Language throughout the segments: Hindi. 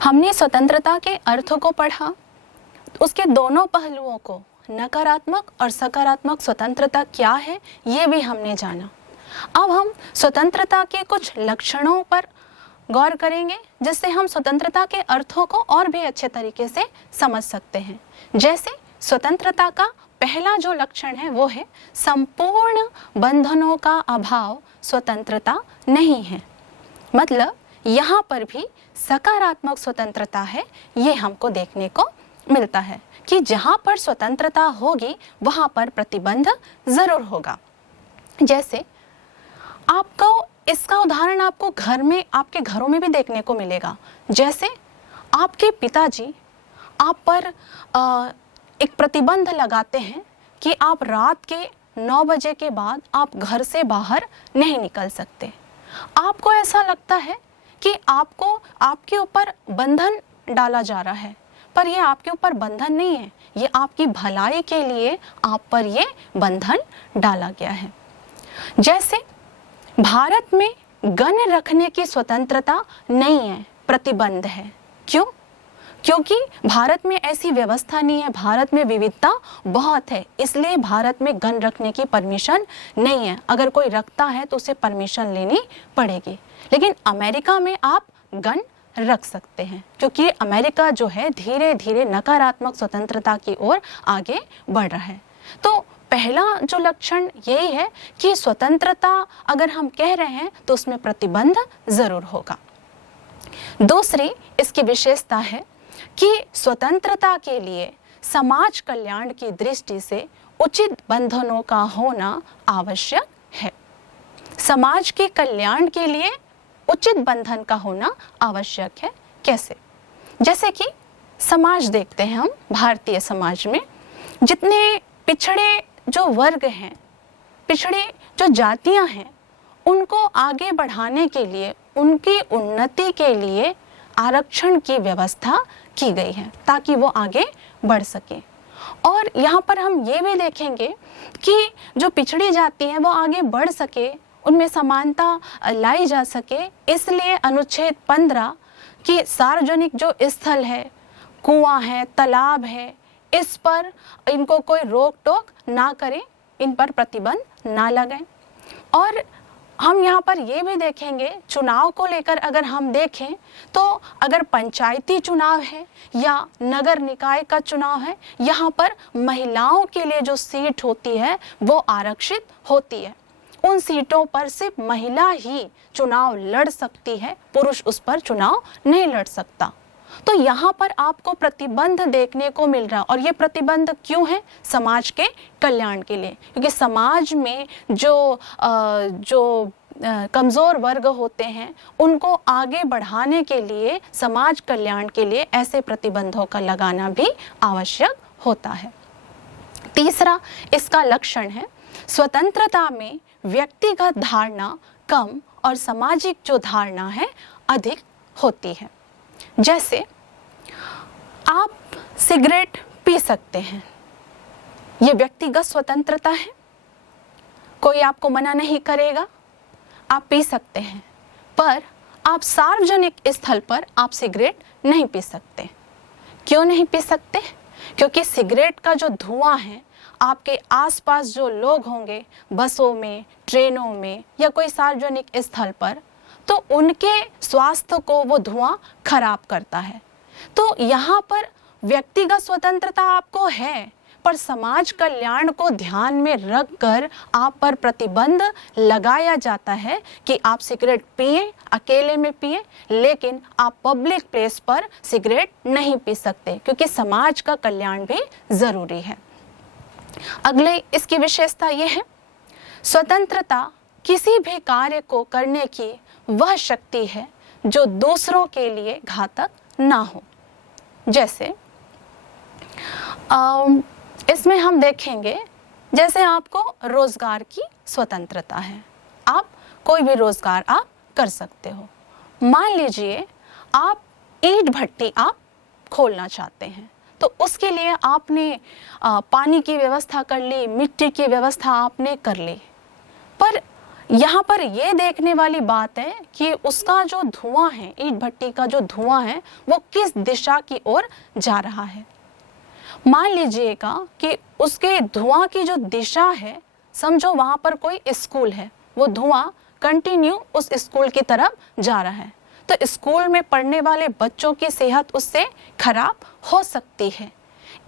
हमने स्वतंत्रता के अर्थ को पढ़ा, उसके दोनों पहलुओं को, नकारात्मक और सकारात्मक स्वतंत्रता क्या है ये भी हमने जाना। अब हम स्वतंत्रता के कुछ लक्षणों पर गौर करेंगे जिससे हम स्वतंत्रता के अर्थों को और भी अच्छे तरीके से समझ सकते हैं। जैसे स्वतंत्रता का पहला जो लक्षण है वो है संपूर्ण बंधनों का अभाव स्वतंत्रता नहीं है। मतलब यहाँ पर भी सकारात्मक स्वतंत्रता है, ये हमको देखने को मिलता है कि जहाँ पर स्वतंत्रता होगी वहाँ पर प्रतिबंध ज़रूर होगा। जैसे आपको इसका उदाहरण आपको घर में, आपके घरों में भी देखने को मिलेगा। जैसे आपके पिताजी आप पर एक प्रतिबंध लगाते हैं कि आप रात के 9 बजे के बाद आप घर से बाहर नहीं निकल सकते। आपको ऐसा लगता है कि आपको आपके ऊपर बंधन डाला जा रहा है, पर यह आपके ऊपर बंधन नहीं है, ये आपकी भलाई के लिए आप पर ये बंधन डाला गया है। जैसे भारत में गन रखने की स्वतंत्रता नहीं है, प्रतिबंध है। क्यों? क्योंकि भारत में ऐसी व्यवस्था नहीं है, भारत में विविधता बहुत है, इसलिए भारत में गन रखने की परमिशन नहीं है। अगर कोई रखता है तो उसे परमिशन लेनी पड़ेगी। लेकिन अमेरिका में आप गन रख सकते हैं क्योंकि अमेरिका जो है धीरे धीरे नकारात्मक स्वतंत्रता की ओर आगे बढ़ रहा है। तो पहला जो लक्षण यही है कि स्वतंत्रता अगर हम कह रहे हैं तो उसमें प्रतिबंध जरूर होगा। दूसरी इसकी विशेषता है कि स्वतंत्रता के लिए समाज कल्याण की दृष्टि से उचित बंधनों का होना आवश्यक है। समाज के कल्याण के लिए उचित बंधन का होना आवश्यक है। कैसे? जैसे कि समाज देखते हैं हम, भारतीय समाज में जितने पिछड़े जो वर्ग हैं, पिछड़े जो जातियां हैं, उनको आगे बढ़ाने के लिए, उनकी उन्नति के लिए आरक्षण की व्यवस्था की गई है ताकि वो आगे बढ़ सके। और यहाँ पर हम ये भी देखेंगे कि जो पिछड़ी जाति है वो आगे बढ़ सके, उनमें समानता लाई जा सके, इसलिए अनुच्छेद 15 की सार्वजनिक जो स्थल है, कुआं है, तालाब है, इस पर इनको कोई रोक टोक ना करें, इन पर प्रतिबंध ना लगाएं। और हम यहाँ पर ये भी देखेंगे, चुनाव को लेकर अगर हम देखें तो अगर पंचायती चुनाव है या नगर निकाय का चुनाव है, यहाँ पर महिलाओं के लिए जो सीट होती है वो आरक्षित होती है। उन सीटों पर सिर्फ महिला ही चुनाव लड़ सकती है, पुरुष उस पर चुनाव नहीं लड़ सकता। तो यहाँ पर आपको प्रतिबंध देखने को मिल रहा है। और ये प्रतिबंध क्यों है? समाज के कल्याण के लिए, क्योंकि समाज में जो कमज़ोर वर्ग होते हैं उनको आगे बढ़ाने के लिए, समाज कल्याण के लिए ऐसे प्रतिबंधों का लगाना भी आवश्यक होता है। तीसरा इसका लक्षण है स्वतंत्रता में व्यक्तिगत धारणा कम और सामाजिक जो धारणा है अधिक होती है। जैसे आप सिगरेट पी सकते हैं, ये व्यक्तिगत स्वतंत्रता है, कोई आपको मना नहीं करेगा, आप पी सकते हैं। पर आप सार्वजनिक स्थल पर आप सिगरेट नहीं पी सकते। क्यों नहीं पी सकते? क्योंकि सिगरेट का जो धुआं है, आपके आसपास जो लोग होंगे बसों में, ट्रेनों में या कोई सार्वजनिक स्थल पर, तो उनके स्वास्थ्य को वो धुआं खराब करता है। तो यहाँ पर व्यक्तिगत स्वतंत्रता आपको है, पर समाज कल्याण को ध्यान में रखकर आप पर प्रतिबंध लगाया जाता है कि आप सिगरेट पिए, अकेले में पिए, लेकिन आप पब्लिक प्लेस पर सिगरेट नहीं पी सकते, क्योंकि समाज का कल्याण भी जरूरी है। अगले इसकी विशेषता ये है, स्वतंत्रता किसी भी कार्य को करने की वह शक्ति है जो दूसरों के लिए घातक ना हो। जैसे इसमें हम देखेंगे, जैसे आपको रोजगार की स्वतंत्रता है, आप कोई भी रोजगार आप कर सकते हो। मान लीजिए आप ईंट भट्टी आप खोलना चाहते हैं, तो उसके लिए आपने पानी की व्यवस्था कर ली, मिट्टी की व्यवस्था आपने कर ली, पर यहाँ पर ये देखने वाली बात है कि उसका जो धुआं है, ईंट भट्टी का जो धुआं है, वो किस दिशा की ओर जा रहा है। मान लीजिएगा कि उसके धुआं की जो दिशा है, समझो वहां पर कोई स्कूल है, वो धुआं कंटिन्यू उस स्कूल की तरफ जा रहा है, तो स्कूल में पढ़ने वाले बच्चों की सेहत उससे खराब हो सकती है।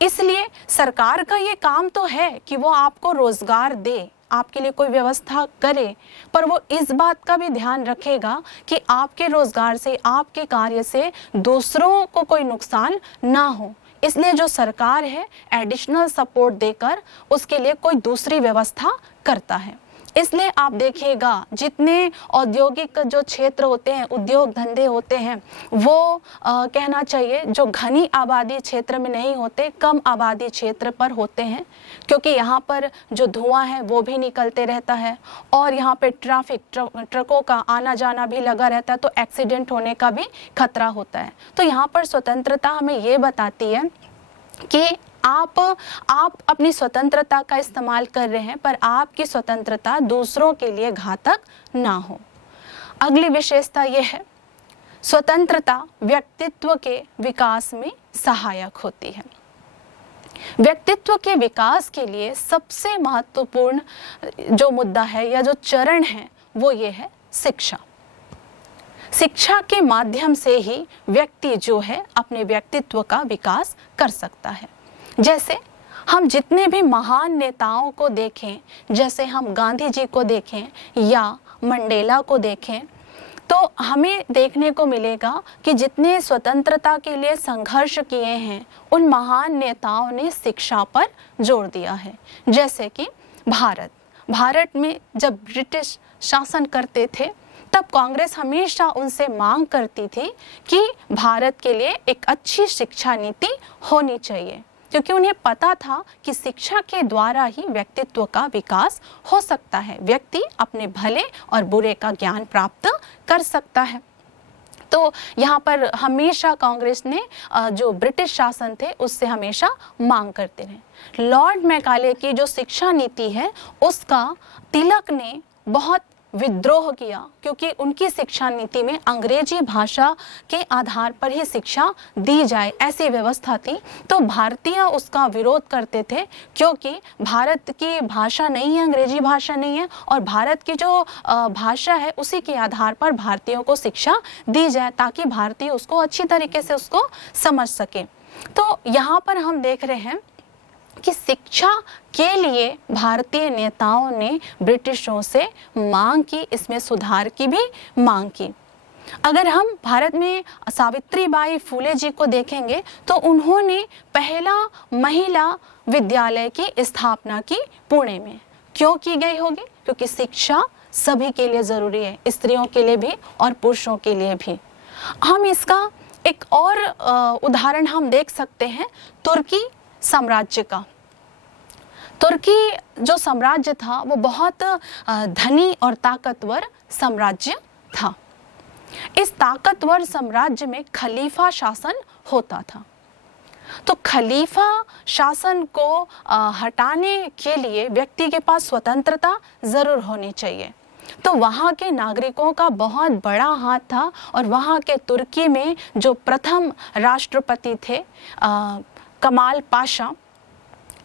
इसलिए सरकार का ये काम तो है कि वो आपको रोजगार दे, आपके लिए कोई व्यवस्था करे, पर वो इस बात का भी ध्यान रखेगा कि आपके रोजगार से, आपके कार्य से दूसरों को कोई नुकसान ना हो। इसलिए जो सरकार है एडिशनल सपोर्ट देकर उसके लिए कोई दूसरी व्यवस्था करता है। इसलिए आप देखिएगा जितने औद्योगिक जो क्षेत्र होते हैं, उद्योग धंधे होते हैं, वो कहना चाहिए जो घनी आबादी क्षेत्र में नहीं होते, कम आबादी क्षेत्र पर होते हैं, क्योंकि यहाँ पर जो धुआं है वो भी निकलते रहता है और यहाँ पे ट्रकों का आना जाना भी लगा रहता है, तो एक्सीडेंट होने का भी खतरा होता है। तो यहाँ पर स्वतंत्रता हमें ये बताती है कि आप अपनी स्वतंत्रता का इस्तेमाल कर रहे हैं, पर आपकी स्वतंत्रता दूसरों के लिए घातक ना हो। अगली विशेषता यह है, स्वतंत्रता व्यक्तित्व के विकास में सहायक होती है। व्यक्तित्व के विकास के लिए सबसे महत्वपूर्ण जो मुद्दा है या जो चरण है वो ये है शिक्षा। शिक्षा के माध्यम से ही व्यक्ति जो है अपने व्यक्तित्व का विकास कर सकता है। जैसे हम जितने भी महान नेताओं को देखें, जैसे हम गांधी जी को देखें या मंडेला को देखें, तो हमें देखने को मिलेगा कि जितने स्वतंत्रता के लिए संघर्ष किए हैं उन महान नेताओं ने शिक्षा पर जोर दिया है। जैसे कि भारत में जब ब्रिटिश शासन करते थे तब कांग्रेस हमेशा उनसे मांग करती थी कि भारत के लिए एक अच्छी शिक्षा नीति होनी चाहिए, क्योंकि उन्हें पता था कि शिक्षा के द्वारा ही व्यक्तित्व का विकास हो सकता है, व्यक्ति अपने भले और बुरे का ज्ञान प्राप्त कर सकता है। तो यहाँ पर हमेशा कांग्रेस ने जो ब्रिटिश शासन थे उससे हमेशा मांग करते रहे। लॉर्ड मैकाले की जो शिक्षा नीति है उसका तिलक ने बहुत विद्रोह किया, क्योंकि उनकी शिक्षा नीति में अंग्रेजी भाषा के आधार पर ही शिक्षा दी जाए ऐसी व्यवस्था थी। तो भारतीय उसका विरोध करते थे, क्योंकि भारत की भाषा नहीं है, अंग्रेजी भाषा नहीं है, और भारत की जो भाषा है उसी के आधार पर भारतीयों को शिक्षा दी जाए ताकि भारतीय उसको अच्छी तरीके से उसको समझ सके। तो यहाँ पर हम देख रहे हैं कि शिक्षा के लिए भारतीय नेताओं ने ब्रिटिशों से मांग की, इसमें सुधार की भी मांग की। अगर हम भारत में सावित्रीबाई फुले जी को देखेंगे तो उन्होंने पहला महिला विद्यालय की स्थापना की पुणे में। क्यों की गई होगी? क्योंकि शिक्षा सभी के लिए ज़रूरी है, स्त्रियों के लिए भी और पुरुषों के लिए भी। हम इसका एक और उदाहरण हम देख सकते हैं तुर्की साम्राज्य का। तुर्की जो साम्राज्य था वो बहुत धनी और ताकतवर साम्राज्य था। इस ताकतवर साम्राज्य में खलीफा शासन होता था। तो खलीफा शासन को हटाने के लिए व्यक्ति के पास स्वतंत्रता ज़रूर होनी चाहिए। तो वहाँ के नागरिकों का बहुत बड़ा हाथ था, और वहाँ के तुर्की में जो प्रथम राष्ट्रपति थे कमाल पाशा,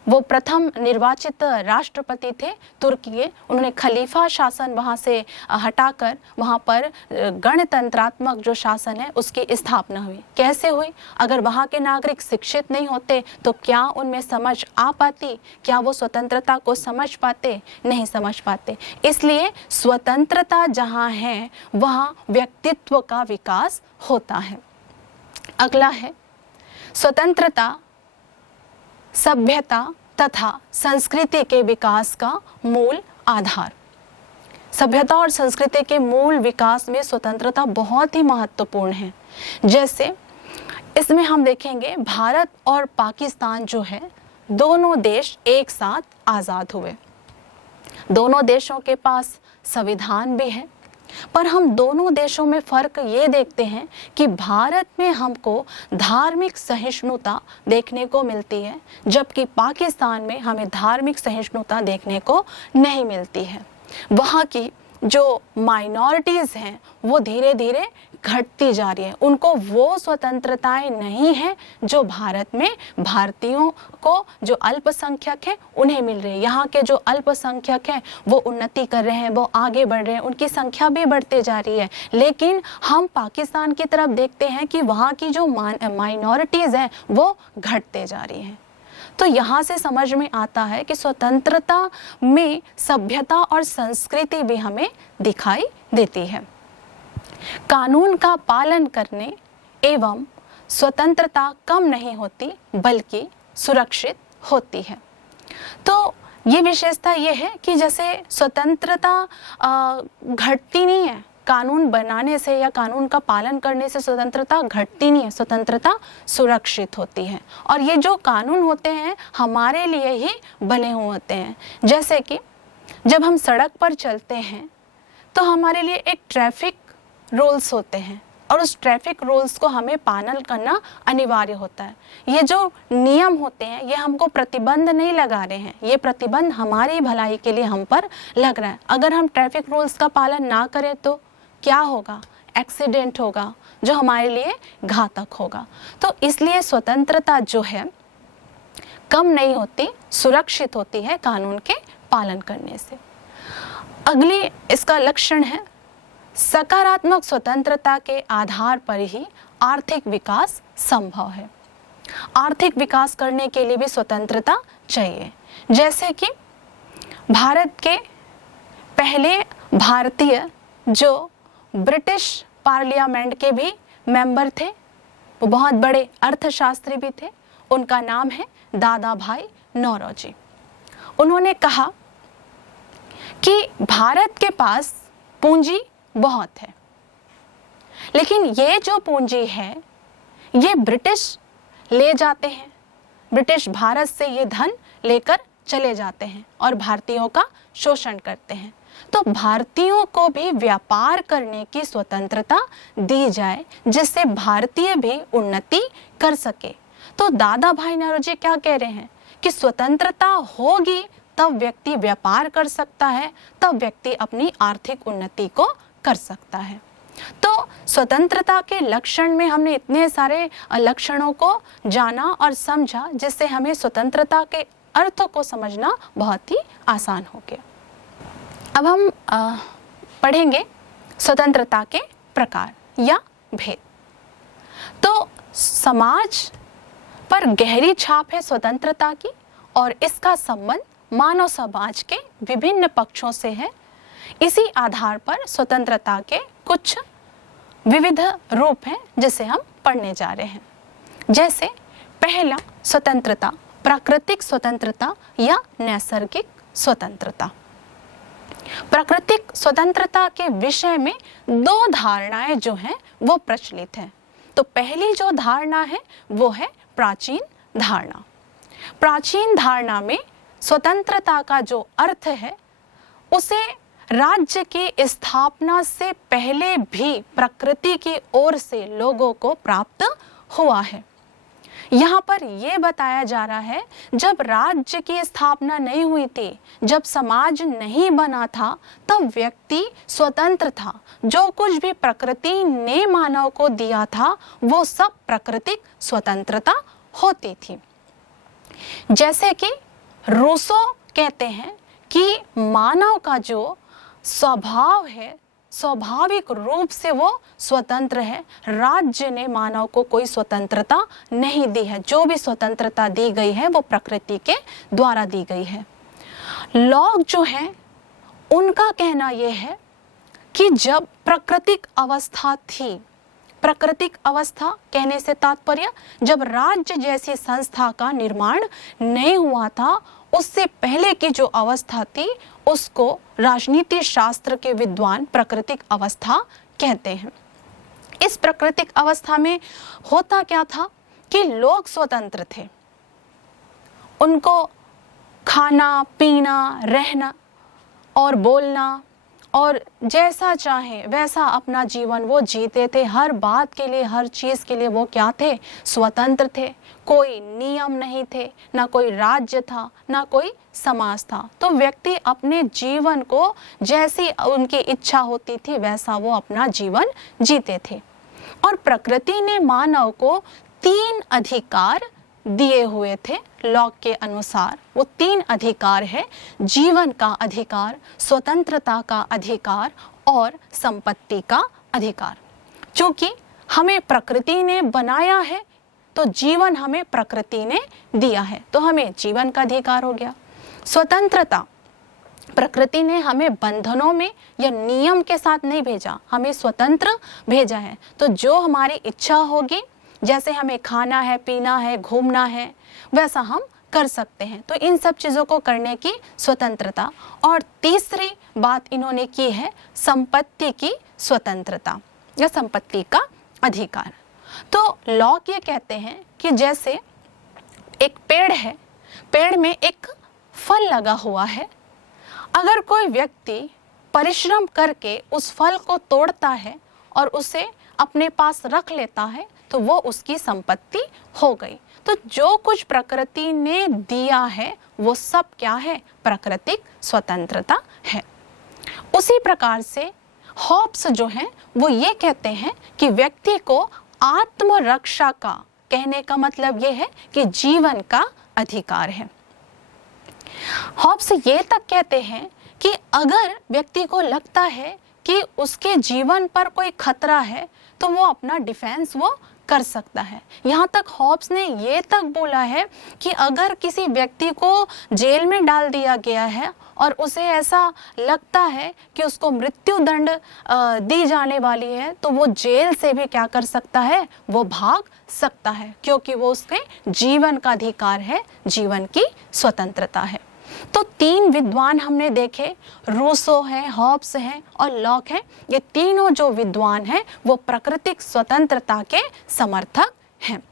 वो प्रथम निर्वाचित राष्ट्रपति थे तुर्की के। उन्होंने खलीफा शासन वहाँ से हटाकर वहाँ पर गणतंत्रात्मक जो शासन है उसकी स्थापना हुई। कैसे हुई? अगर वहाँ के नागरिक शिक्षित नहीं होते तो क्या उनमें समझ आ पाती? क्या वो स्वतंत्रता को समझ पाते? नहीं समझ पाते। इसलिए स्वतंत्रता जहाँ है वहाँ व्यक्तित्व का विकास होता है। अगला है स्वतंत्रता सभ्यता तथा संस्कृति के विकास का मूल आधार। सभ्यता और संस्कृति के मूल विकास में स्वतंत्रता बहुत ही महत्वपूर्ण है। जैसे इसमें हम देखेंगे भारत और पाकिस्तान जो है, दोनों देश एक साथ आज़ाद हुए। दोनों देशों के पास संविधान भी है, पर हम दोनों देशों में फ़र्क ये देखते हैं कि भारत में हमको धार्मिक सहिष्णुता देखने को मिलती है, जबकि पाकिस्तान में हमें धार्मिक सहिष्णुता देखने को नहीं मिलती है। वहाँ की जो माइनॉरिटीज़ हैं वो धीरे धीरे घटती जा रही है। उनको वो स्वतंत्रताएं नहीं है जो भारत में भारतीयों को, जो अल्पसंख्यक हैं, उन्हें मिल रही है। यहाँ के जो अल्पसंख्यक हैं वो उन्नति कर रहे हैं, वो आगे बढ़ रहे हैं, उनकी संख्या भी बढ़ते जा रही है। लेकिन हम पाकिस्तान की तरफ देखते हैं कि वहाँ की जो माइनॉरिटीज़ हैं वो घटते जा रही हैं। तो यहाँ से समझ में आता है कि स्वतंत्रता में सभ्यता और संस्कृति भी हमें दिखाई देती है। कानून का पालन करने एवं स्वतंत्रता कम नहीं होती बल्कि सुरक्षित होती है। तो ये विशेषता ये है कि जैसे स्वतंत्रता घटती नहीं है, कानून बनाने से या कानून का पालन करने से स्वतंत्रता घटती नहीं है, स्वतंत्रता सुरक्षित होती है। और ये जो कानून होते हैं हमारे लिए ही बने हुए होते हैं। जैसे कि जब हम सड़क पर चलते हैं तो हमारे लिए एक ट्रैफिक रूल्स होते हैं और उस ट्रैफिक रूल्स को हमें पालन करना अनिवार्य होता है। ये जो नियम होते हैं ये हमको प्रतिबंध नहीं लगा रहे हैं, ये प्रतिबंध हमारी भलाई के लिए हम पर लग रहा है। अगर हम ट्रैफिक रूल्स का पालन ना करें तो क्या होगा? एक्सीडेंट होगा जो हमारे लिए घातक होगा। तो इसलिए स्वतंत्रता जो है कम नहीं होती, सुरक्षित होती है कानून के पालन करने से। अगली इसका लक्षण है सकारात्मक स्वतंत्रता के आधार पर ही आर्थिक विकास संभव है। आर्थिक विकास करने के लिए भी स्वतंत्रता चाहिए। जैसे कि भारत के पहले भारतीय जो ब्रिटिश पार्लियामेंट के भी मेंबर थे, वो बहुत बड़े अर्थशास्त्री भी थे, उनका नाम है दादा भाई नौरोजी। उन्होंने कहा कि भारत के पास पूंजी बहुत है, लेकिन ये जो पूंजी है ये ब्रिटिश ले जाते हैं, ब्रिटिश भारत से ये धन लेकर चले जाते हैं और भारतीयों का शोषण करते हैं। तो भारतीयों को भी व्यापार करने की स्वतंत्रता दी जाए जिससे भारतीय भी उन्नति कर सके। तो दादा भाई नौरोजी क्या कह रहे हैं कि स्वतंत्रता होगी तब व्यक्ति व्यापार कर सकता है, तब व्यक्ति अपनी आर्थिक उन्नति को कर सकता है। तो स्वतंत्रता के लक्षण में हमने इतने सारे लक्षणों को जाना और समझा जिससे हमें स्वतंत्रता के अर्थ को समझना बहुत ही आसान हो गया। अब हम पढ़ेंगे स्वतंत्रता के प्रकार या भेद। तो समाज पर गहरी छाप है स्वतंत्रता की और इसका संबंध मानव समाज के विभिन्न पक्षों से है। इसी आधार पर स्वतंत्रता के कुछ विविध रूप हैं जिसे हम पढ़ने जा रहे हैं। जैसे पहला स्वतंत्रता, प्राकृतिक स्वतंत्रता या नैसर्गिक स्वतंत्रता। प्राकृतिक स्वतंत्रता के विषय में दो धारणाएं जो हैं वो प्रचलित हैं। तो पहली जो धारणा है वो है प्राचीन धारणा। प्राचीन धारणा में स्वतंत्रता का जो अर्थ है उसे राज्य की स्थापना से पहले भी प्रकृति की ओर से लोगों को प्राप्त हुआ है। यहाँ पर यह बताया जा रहा है जब राज्य की स्थापना नहीं हुई थी, जब समाज नहीं बना था, तब व्यक्ति स्वतंत्र था। जो कुछ भी प्रकृति ने मानव को दिया था वो सब प्राकृतिक स्वतंत्रता होती थी। जैसे कि रूसो कहते हैं कि मानव का जो स्वभाव है स्वाभाविक रूप से वो स्वतंत्र है, राज्य ने मानव को कोई स्वतंत्रता नहीं दी है। जो भी स्वतंत्रता दी गई है वो प्रकृति के द्वारा दी गई है। लोग जो हैं उनका कहना यह है कि जब प्राकृतिक अवस्था थी, प्राकृतिक अवस्था कहने से तात्पर्य जब राज्य जैसी संस्था का निर्माण नहीं हुआ था, उससे पहले की जो अवस्था थी उसको राजनीति शास्त्र के विद्वान प्राकृतिक अवस्था कहते हैं। इस प्राकृतिक अवस्था में होता क्या था कि लोग स्वतंत्र थे, उनको खाना पीना रहना और बोलना और जैसा चाहे वैसा अपना जीवन वो जीते थे। हर बात के लिए, हर चीज़ के लिए वो क्या थे? स्वतंत्र थे। कोई नियम नहीं थे, ना कोई राज्य था, ना कोई समाज था। तो व्यक्ति अपने जीवन को जैसी उनकी इच्छा होती थी वैसा वो अपना जीवन जीते थे। और प्रकृति ने मानव को 3 अधिकार दिए हुए थे। लॉक के अनुसार वो 3 अधिकार है: जीवन का अधिकार, स्वतंत्रता का अधिकार और संपत्ति का अधिकार। क्योंकि हमें प्रकृति ने बनाया है तो जीवन हमें प्रकृति ने दिया है, तो हमें जीवन का अधिकार हो गया। स्वतंत्रता, प्रकृति ने हमें बंधनों में या नियम के साथ नहीं भेजा, हमें स्वतंत्र भेजा है। तो जो हमारी इच्छा होगी, जैसे हमें खाना है, पीना है, घूमना है, वैसा हम कर सकते हैं। तो इन सब चीज़ों को करने की स्वतंत्रता। और तीसरी बात इन्होंने की है संपत्ति की स्वतंत्रता या संपत्ति का अधिकार। तो लॉक ये कहते हैं कि जैसे एक पेड़ है, पेड़ में एक फल लगा हुआ है, अगर कोई व्यक्ति परिश्रम करके उस फल को तोड़ता है और उसे अपने पास रख लेता है तो वो उसकी संपत्ति हो गई। तो जो कुछ प्रकृति ने दिया है वो सब क्या है? प्राकृतिक स्वतंत्रता है। उसी प्रकार से हॉब्स जो हैं वो ये कहते हैं कि व्यक्ति को आत्मरक्षा का, कहने का मतलब ये है कि जीवन का अधिकार है। हॉब्स ये तक कहते हैं कि अगर व्यक्ति को लगता है कि उसके जीवन पर कोई खतरा है तो वो अपना डिफेंस वो कर सकता है। यहाँ तक हॉब्स ने ये तक बोला है कि अगर किसी व्यक्ति को जेल में डाल दिया गया है और उसे ऐसा लगता है कि उसको मृत्यु दंड दी जाने वाली है तो वो जेल से भी क्या कर सकता है? वो भाग सकता है, क्योंकि वो उसके जीवन का अधिकार है, जीवन की स्वतंत्रता है। तो 3 विद्वान हमने देखे, रूसो है, हॉब्स है और लॉक है। ये तीनों जो विद्वान हैं वो प्राकृतिक स्वतंत्रता के समर्थक हैं।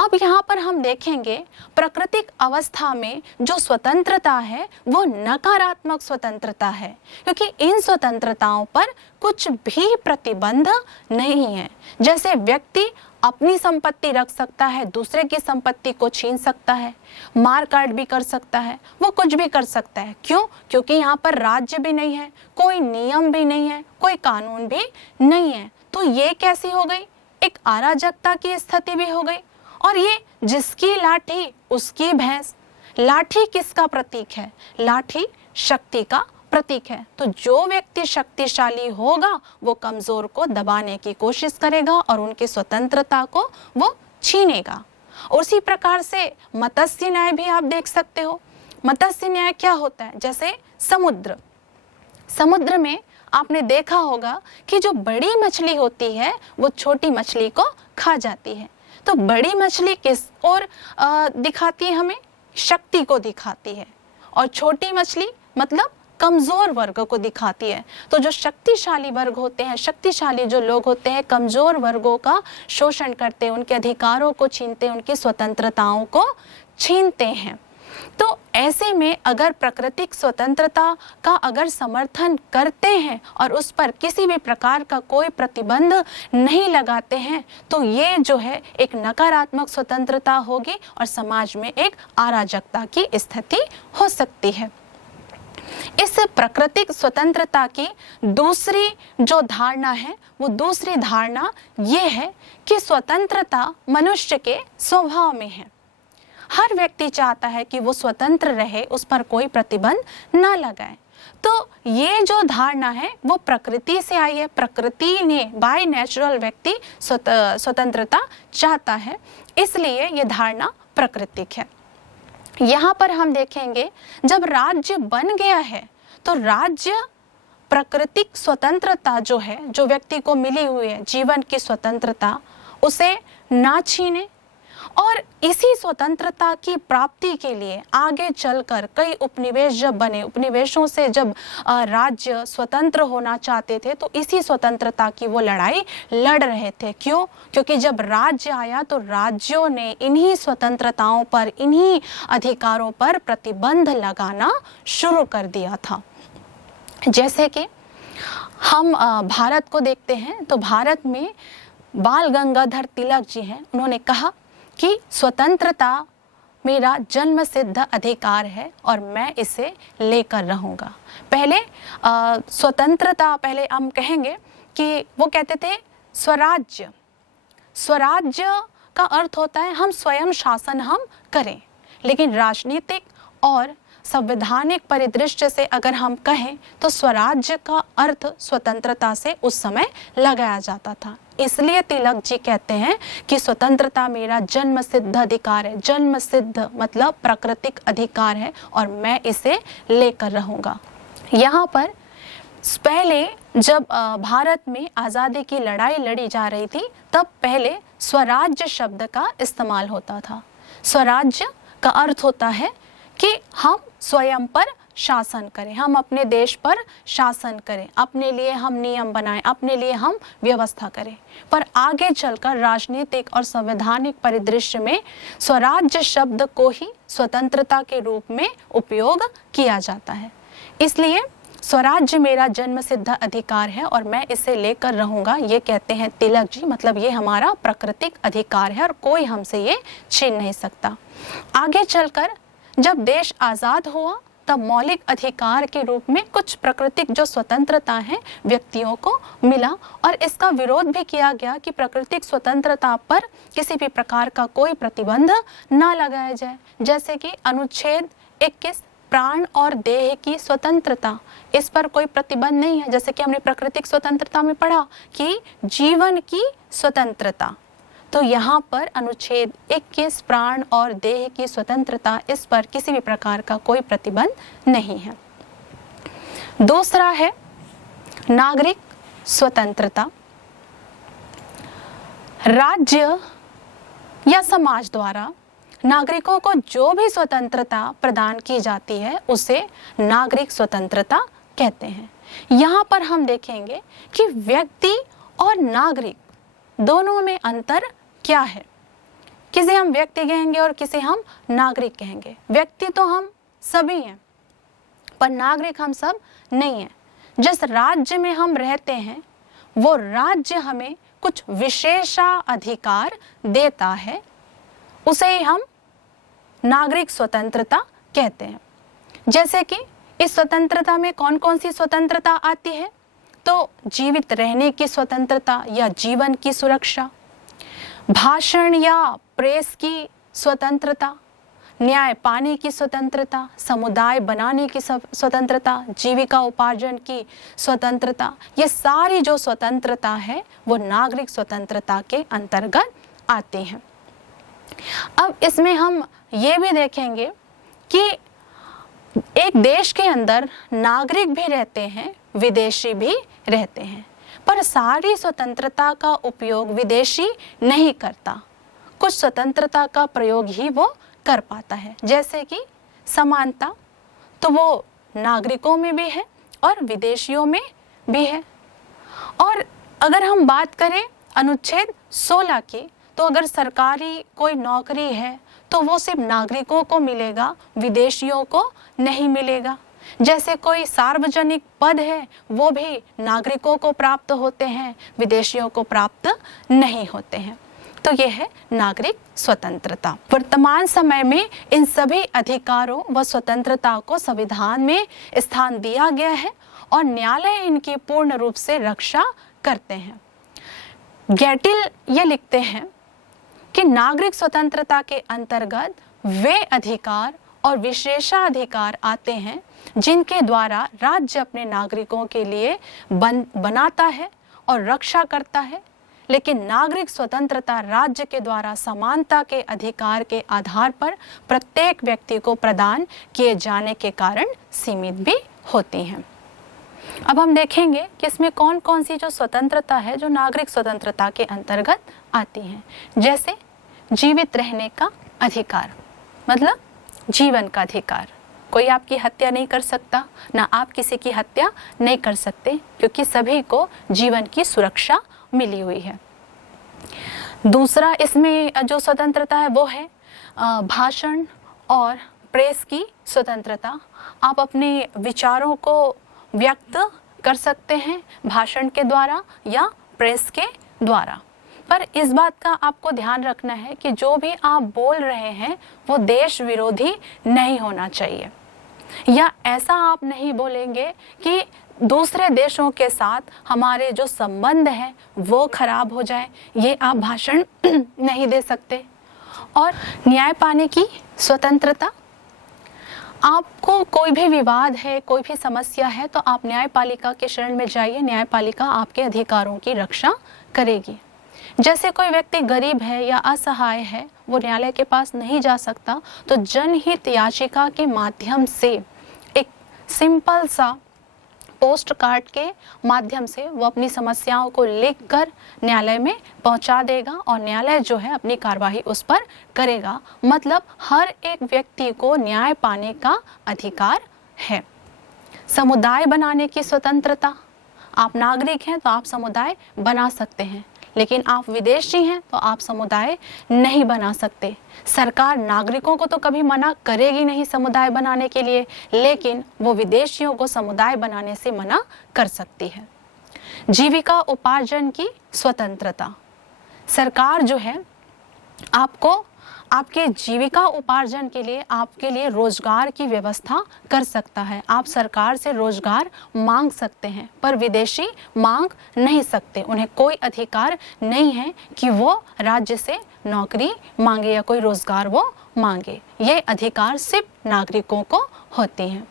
अब यहाँ पर हम देखेंगे प्राकृतिक अवस्था में जो स्वतंत्रता है वो नकारात्मक स्वतंत्रता है, क्योंकि इन स्वतंत्रताओं पर कुछ भी प्रतिबंध नहीं है। जैसे व्यक्ति अपनी संपत्ति रख सकता है, दूसरे की संपत्ति को छीन सकता है, मार काट भी कर सकता है, वो कुछ भी कर सकता है। क्यों? क्योंकि यहाँ पर राज्य भी नहीं है, कोई नियम भी नहीं है, कोई कानून भी नहीं है। तो ये कैसी हो गई? एक अराजकता की स्थिति भी हो गई। और ये जिसकी लाठी उसकी भैंस। लाठी किसका प्रतीक है? लाठी शक्ति का प्रतीक है। तो जो व्यक्ति शक्तिशाली होगा वो कमजोर को दबाने की कोशिश करेगा और उनकी स्वतंत्रता को वो छीनेगा। उसी प्रकार से मत्स्य न्याय भी आप देख सकते हो। मत्स्य न्याय क्या होता है? जैसे समुद्र में आपने देखा होगा कि जो बड़ी मछली होती है वो छोटी मछली को खा जाती है। तो बड़ी मछली किस ओर दिखाती है? हमें शक्ति को दिखाती है, और छोटी मछली मतलब कमजोर वर्ग को दिखाती है। तो जो शक्तिशाली वर्ग होते हैं, शक्तिशाली जो लोग होते हैं, कमजोर वर्गों का शोषण करते हैं, उनके अधिकारों को छीनते हैं, उनकी स्वतंत्रताओं को छीनते हैं। तो ऐसे में अगर प्राकृतिक स्वतंत्रता का अगर समर्थन करते हैं और उस पर किसी भी प्रकार का कोई प्रतिबंध नहीं लगाते हैं तो ये जो है एक नकारात्मक स्वतंत्रता होगी और समाज में एक अराजकता की स्थिति हो सकती है। इस प्राकृतिक स्वतंत्रता की दूसरी जो धारणा है वो दूसरी धारणा ये है कि स्वतंत्रता मनुष्य के स्वभाव में है। हर व्यक्ति चाहता है कि वो स्वतंत्र रहे, उस पर कोई प्रतिबंध ना लगाए। तो ये जो धारणा है वो प्रकृति से आई है। प्रकृति ने बाय नेचुरल व्यक्ति स्वतंत्रता चाहता है, इसलिए ये धारणा प्राकृतिक है। यहाँ पर हम देखेंगे जब राज्य बन गया है तो राज्य प्राकृतिक स्वतंत्रता जो है, जो व्यक्ति को मिली हुई है जीवन की स्वतंत्रता, उसे ना छीने और इसी स्वतंत्रता की प्राप्ति के लिए आगे चलकर कई उपनिवेश जब बने, उपनिवेशों से जब राज्य स्वतंत्र होना चाहते थे तो इसी स्वतंत्रता की वो लड़ाई लड़ रहे थे। क्यों? क्योंकि जब राज्य आया तो राज्यों ने इन्हीं स्वतंत्रताओं पर, इन्हीं अधिकारों पर प्रतिबंध लगाना शुरू कर दिया था। जैसे कि हम भारत को देखते हैं तो भारत में बाल गंगाधर तिलक जी हैं, उन्होंने कहा कि स्वतंत्रता मेरा जन्म सिद्ध अधिकार है और मैं इसे लेकर रहूँगा। पहले स्वतंत्रता, पहले हम कहेंगे कि वो कहते थे स्वराज्य। स्वराज्य का अर्थ होता है हम स्वयं शासन हम करें, लेकिन राजनीतिक और संवैधानिक परिदृश्य से अगर हम कहें तो स्वराज्य का अर्थ स्वतंत्रता से उस समय लगाया जाता था। इसलिए तिलक जी कहते हैं कि स्वतंत्रता मेरा जन्म सिद्ध अधिकार है। जन्म सिद्ध मतलब प्राकृतिक अधिकार है और मैं इसे लेकर रहूँगा। यहाँ पर पहले जब भारत में आज़ादी की लड़ाई लड़ी जा रही थी तब पहले स्वराज्य शब्द का इस्तेमाल होता था। स्वराज्य का अर्थ होता है कि हम स्वयं पर शासन करें, हम अपने देश पर शासन करें, अपने लिए हम नियम बनाएं, अपने लिए हम व्यवस्था करें। पर आगे चलकर राजनीतिक और संवैधानिक परिदृश्य में स्वराज्य शब्द को ही स्वतंत्रता के रूप में उपयोग किया जाता है। इसलिए स्वराज्य मेरा जन्म सिद्ध अधिकार है और मैं इसे लेकर रहूँगा, ये कहते हैं तिलक जी। मतलब ये हमारा प्राकृतिक अधिकार है और कोई हमसे ये छीन नहीं सकता। आगे चलकर जब देश आज़ाद हुआ तब मौलिक अधिकार के रूप में कुछ प्राकृतिक जो स्वतंत्रता है व्यक्तियों को मिला और इसका विरोध भी किया गया कि प्राकृतिक स्वतंत्रता पर किसी भी प्रकार का कोई प्रतिबंध ना लगाया जाए। जैसे कि अनुच्छेद 21 प्राण और देह की स्वतंत्रता, इस पर कोई प्रतिबंध नहीं है। जैसे कि हमने प्राकृतिक स्वतंत्रता में पढ़ा कि जीवन की स्वतंत्रता, तो यहाँ पर अनुच्छेद 21 प्राण और देह की स्वतंत्रता, इस पर किसी भी प्रकार का कोई प्रतिबंध नहीं है। दूसरा है नागरिक स्वतंत्रता। राज्य या समाज द्वारा नागरिकों को जो भी स्वतंत्रता प्रदान की जाती है उसे नागरिक स्वतंत्रता कहते हैं। यहाँ पर हम देखेंगे कि व्यक्ति और नागरिक दोनों में अंतर क्या है। किसे हम व्यक्ति कहेंगे और किसे हम नागरिक कहेंगे। व्यक्ति तो हम सभी हैं पर नागरिक हम सब नहीं हैं। जिस राज्य में हम रहते हैं वो राज्य हमें कुछ विशेषाधिकार देता है, उसे ही हम नागरिक स्वतंत्रता कहते हैं। जैसे कि इस स्वतंत्रता में कौन कौन सी स्वतंत्रता आती है, तो जीवित रहने की स्वतंत्रता या जीवन की सुरक्षा, भाषण या प्रेस की स्वतंत्रता, न्याय पाने की स्वतंत्रता, समुदाय बनाने की स्वतंत्रता, जीविका उपार्जन की स्वतंत्रता, ये सारी जो स्वतंत्रता है वो नागरिक स्वतंत्रता के अंतर्गत आती हैं। अब इसमें हम ये भी देखेंगे कि एक देश के अंदर नागरिक भी रहते हैं, विदेशी भी रहते हैं, पर सारी स्वतंत्रता का उपयोग विदेशी नहीं करता। कुछ स्वतंत्रता का प्रयोग ही वो कर पाता है। जैसे कि समानता, तो वो नागरिकों में भी है और विदेशियों में भी है। और अगर हम बात करें अनुच्छेद 16 की, तो अगर सरकारी कोई नौकरी है तो वो सिर्फ नागरिकों को मिलेगा, विदेशियों को नहीं मिलेगा। जैसे कोई सार्वजनिक पद है वो भी नागरिकों को प्राप्त होते हैं, विदेशियों को प्राप्त नहीं होते हैं। तो यह है नागरिक स्वतंत्रता। वर्तमान समय में इन सभी अधिकारों व स्वतंत्रता को संविधान में स्थान दिया गया है और न्यायालय इनकी पूर्ण रूप से रक्षा करते हैं। गैटिल ये लिखते हैं कि नागरिक स्वतंत्रता के अंतर्गत वे अधिकार और विशेषाधिकार आते हैं जिनके द्वारा राज्य अपने नागरिकों के लिए बनाता है और रक्षा करता है, लेकिन नागरिक स्वतंत्रता राज्य के द्वारा समानता के अधिकार के आधार पर प्रत्येक व्यक्ति को प्रदान किए जाने के कारण सीमित भी होती हैं। अब हम देखेंगे कि इसमें कौन कौन सी जो स्वतंत्रता है जो नागरिक स्वतंत्रता के अंतर्गत आती हैं। जैसे जीवित रहने का अधिकार, मतलब जीवन का अधिकार। कोई आपकी हत्या नहीं कर सकता, ना आप किसी की हत्या नहीं कर सकते, क्योंकि सभी को जीवन की सुरक्षा मिली हुई है। दूसरा इसमें जो स्वतंत्रता है वो है भाषण और प्रेस की स्वतंत्रता। आप अपने विचारों को व्यक्त कर सकते हैं भाषण के द्वारा या प्रेस के द्वारा। पर इस बात का आपको ध्यान रखना है कि जो भी आप बोल रहे हैं वो देश विरोधी नहीं होना चाहिए, या ऐसा आप नहीं बोलेंगे कि दूसरे देशों के साथ हमारे जो संबंध हैं वो खराब हो जाए, ये आप भाषण नहीं दे सकते। और न्याय पाने की स्वतंत्रता, आपको कोई भी विवाद है, कोई भी समस्या है तो आप न्यायपालिका के शरण में जाइए, न्यायपालिका आपके अधिकारों की रक्षा करेगी। जैसे कोई व्यक्ति गरीब है या असहाय है, वो न्यायालय के पास नहीं जा सकता, तो जनहित याचिका के माध्यम से एक सिंपल सा पोस्ट कार्ड के माध्यम से वो अपनी समस्याओं को लिखकर न्यायालय में पहुंचा देगा और न्यायालय जो है अपनी कार्यवाही उस पर करेगा। मतलब हर एक व्यक्ति को न्याय पाने का अधिकार है। समुदाय बनाने की स्वतंत्रता, आप नागरिक हैं तो आप समुदाय बना सकते हैं, लेकिन आप विदेशी हैं तो आप समुदाय नहीं बना सकते। सरकार नागरिकों को तो कभी मना करेगी नहीं समुदाय बनाने के लिए, लेकिन वो विदेशियों को समुदाय बनाने से मना कर सकती है। जीविका उपार्जन की स्वतंत्रता, सरकार जो है आपको आपके जीविका उपार्जन के लिए आपके लिए रोजगार की व्यवस्था कर सकता है। आप सरकार से रोजगार मांग सकते हैं, पर विदेशी मांग नहीं सकते। उन्हें कोई अधिकार नहीं है कि वो राज्य से नौकरी मांगे या कोई रोजगार वो मांगे। ये अधिकार सिर्फ नागरिकों को होते हैं।